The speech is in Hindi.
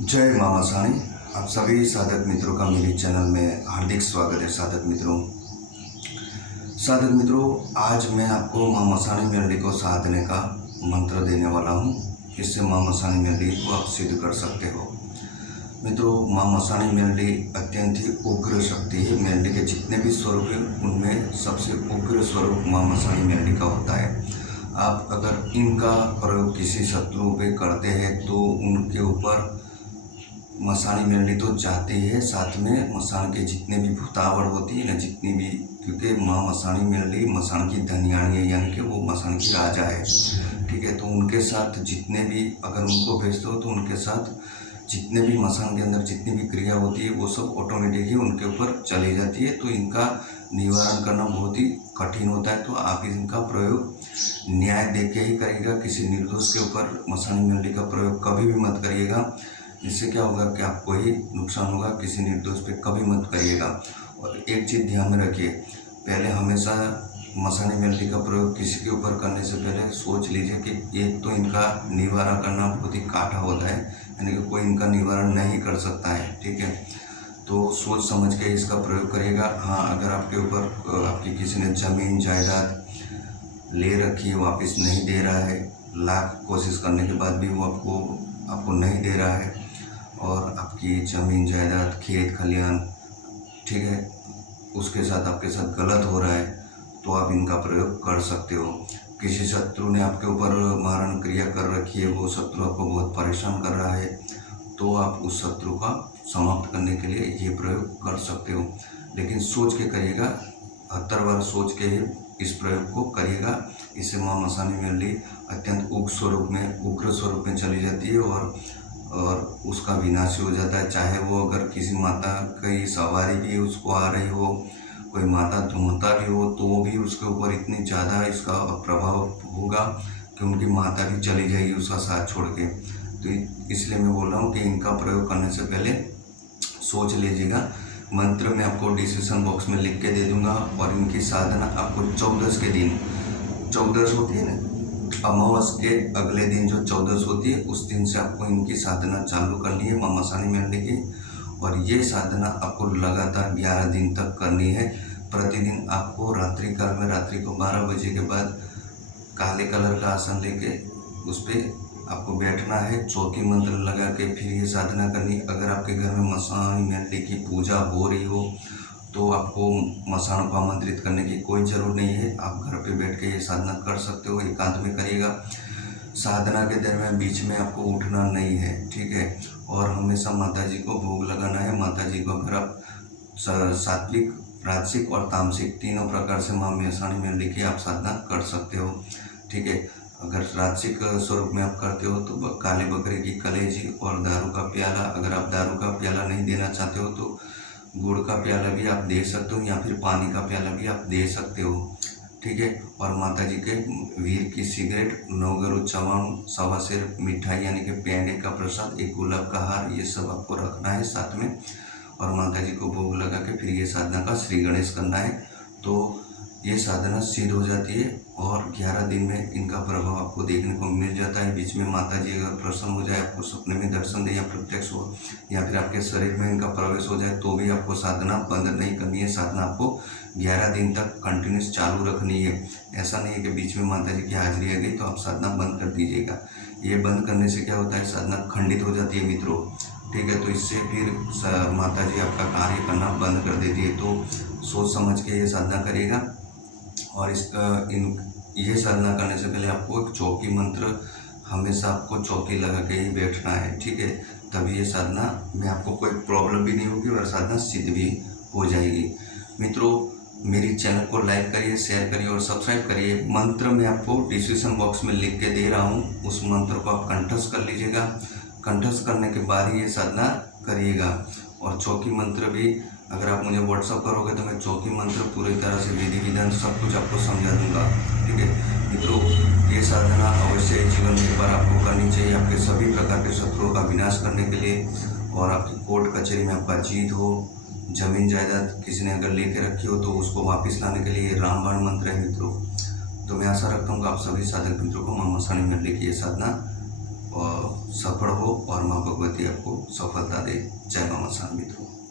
जय माँ मसाणी। आप सभी साधक मित्रों का मेरे चैनल में हार्दिक स्वागत है। साधक मित्रों, आज मैं आपको माँ मसाणी मेलडी को साधने का मंत्र देने वाला हूँ। इससे माँ मसाणी मेलडी को आप सिद्ध कर सकते हो। मित्रों, माँ मसाणी मेलडी अत्यंत ही उग्र शक्ति है। मेलडी के जितने भी स्वरूप हैं उनमें सबसे उग्र स्वरूप माँ मसाणी मेलडी का होता है। आप अगर इनका प्रयोग किसी शत्रु पे करते हैं तो उनके ऊपर मसाणी मेलडी तो जाती है, साथ में मसान के जितने भी भूतावड़ होती है ना, जितनी भी, क्योंकि माँ मसाणी मेलडी मसान की धनियाणी है, यानी कि वो मसान की राजा है। ठीक है, तो उनके साथ जितने भी, अगर उनको भेजते हो तो उनके साथ जितने भी मसान के अंदर जितनी भी क्रिया होती है वो सब ऑटोमेटिक ही उनके ऊपर चली जाती है। तो इनका निवारण करना बहुत ही कठिन होता है। तो आप इनका प्रयोग न्याय देके ही करिएगा। किसी निर्दोष के ऊपर मसाणी मेलडी का प्रयोग कभी भी मत करिएगा। इससे क्या होगा कि आपको ही नुकसान होगा। किसी निर्दोष पे कभी मत करिएगा। और एक चीज़ ध्यान में रखिए, पहले हमेशा मसाणी मेलडी का प्रयोग किसी के ऊपर करने से पहले सोच लीजिए कि एक तो इनका निवारण करना बहुत ही काठा होता है, यानी कि कोई इनका निवारण नहीं कर सकता है। ठीक है, तो सोच समझ के इसका प्रयोग करिएगा। हाँ, अगर आपके ऊपर आपकी किसी ने ज़मीन जायदाद ले रखी है, वापस नहीं दे रहा है, लाख कोशिश करने के बाद भी वो आपको नहीं दे रहा है, और आपकी ज़मीन जायदाद खेत खलियान, ठीक है, उसके साथ आपके साथ गलत हो रहा है, तो आप इनका प्रयोग कर सकते हो। किसी शत्रु ने आपके ऊपर मारण क्रिया कर रखी है, वो शत्रु आपको बहुत परेशान कर रहा है, तो आप उस शत्रु का समाप्त करने के लिए ये प्रयोग कर सकते हो। लेकिन सोच के करिएगा, 70 बार सोच के ही इस प्रयोग को करिएगा। इससे माँ मसाणी मेलडी अत्यंत उग्र स्वरूप में चली जाती है और उसका विनाश हो जाता है। चाहे वो अगर किसी माता की सवारी भी उसको आ रही हो, कोई माता धूमता भी हो, तो भी उसके ऊपर इतनी ज़्यादा इसका प्रभाव होगा कि उनकी माता भी चली जाएगी उसका साथ छोड़ के। तो इसलिए मैं बोल रहा हूँ कि इनका प्रयोग करने से पहले सोच लीजिएगा। मंत्र मैं आपको डिस्क्रिप्शन बॉक्स में लिख के दे दूँगा। और इनकी साधना आपको 14 के दिन, 14 होती है ना, अमावस के अगले दिन जो 14 होती है, उस दिन से आपको इनकी साधना चालू करनी है माँ मसाणी मेलडी की। और ये साधना आपको लगातार 11 दिन तक करनी है। प्रतिदिन आपको रात्रि काल में, रात्रि को 12 बजे के बाद काले कलर का आसन लेके उस पर आपको बैठना है, चौकी मंत्र लगा के फिर ये साधना करनी। अगर आपके घर में मसाणी मेलडी की पूजा हो रही हो तो आपको मसाणों को आमंत्रित करने की कोई ज़रूरत नहीं है। आप घर पे बैठ के ये साधना कर सकते हो, एकांत में करिएगा। साधना के दरमियान बीच में आपको उठना नहीं है, ठीक है। और हमेशा माता जी को भोग लगाना है। माता जी को अगर आप सात्विक, राजसिक और तामसिक तीनों प्रकार से माँ मसाणी मेलडी की आप साधना कर सकते हो, ठीक है। अगर राजसिक स्वरूप में आप करते हो तो काले बकरे की कलेजी और दारू का प्याला, अगर आप दारू का प्याला नहीं देना चाहते हो तो गुड़ का प्याला भी आप दे सकते हो, या फिर पानी का प्याला भी आप दे सकते हो, ठीक है। और माता जी के वीर की सिगरेट, 9 गरु चवाण, 1.25 सेर मिठाई यानी कि पेड़े का प्रसाद, 1 गुलाब का हार, ये सब आपको रखना है साथ में। और माता जी को भोग लगा के फिर ये साधना का श्री गणेश करना है। तो ये साधना सिद्ध हो जाती है और 11 दिन में इनका प्रभाव आपको देखने को मिल जाता है। बीच में माता जी अगर प्रसन्न हो जाए, आपको सपने में दर्शन दे या प्रत्यक्ष हो, या फिर आपके शरीर में इनका प्रवेश हो जाए, तो भी आपको साधना बंद नहीं करनी है। साधना आपको 11 दिन तक कंटिन्यूस चालू रखनी है। ऐसा नहीं है कि बीच में माता जी की हाजिरी आ गई तो आप साधना बंद कर दीजिएगा। ये बंद करने से क्या होता है, साधना खंडित हो जाती है मित्रों, ठीक है। तो इससे फिर माता जी आपका कार्य करना बंद कर देती है। तो सोच समझ के ये साधना करिएगा। और ये साधना करने से पहले आपको एक चौकी मंत्र, हमेशा आपको चौकी लगा के ही बैठना है, ठीक है। तभी ये साधना में आपको कोई प्रॉब्लम भी नहीं होगी और साधना सिद्ध भी हो जाएगी। मित्रों, मेरी चैनल को लाइक करिए, शेयर करिए और सब्सक्राइब करिए। मंत्र मैं आपको डिस्क्रिप्शन बॉक्स में लिख के दे रहा हूँ, उस मंत्र को आप कंठस्थ कर लीजिएगा। कंठस्थ करने के बाद ही ये साधना करिएगा। और चौकी मंत्र भी अगर आप मुझे व्हाट्सअप करोगे तो मैं चौकी मंत्र पूरी तरह से विधि विधान सब कुछ आपको समझा दूंगा, ठीक है। मित्रों, ये साधना अवश्य जीवन में एक बार आपको करनी चाहिए, आपके सभी प्रकार के शत्रुओं का विनाश करने के लिए। और आपकी कोर्ट कचहरी में आपका जीत हो, जमीन जायदाद किसी ने अगर लेके रखी हो तो उसको वापस लाने के लिए रामबाण मंत्र है मित्रों। तो मैं आशा रखता हूँ कि आप सभी साधक मित्रों को माँ मसाणी मेलडी की ये साधना सफल हो और माँ भगवती आपको सफलता दे। जय माँ मसान मित्रों।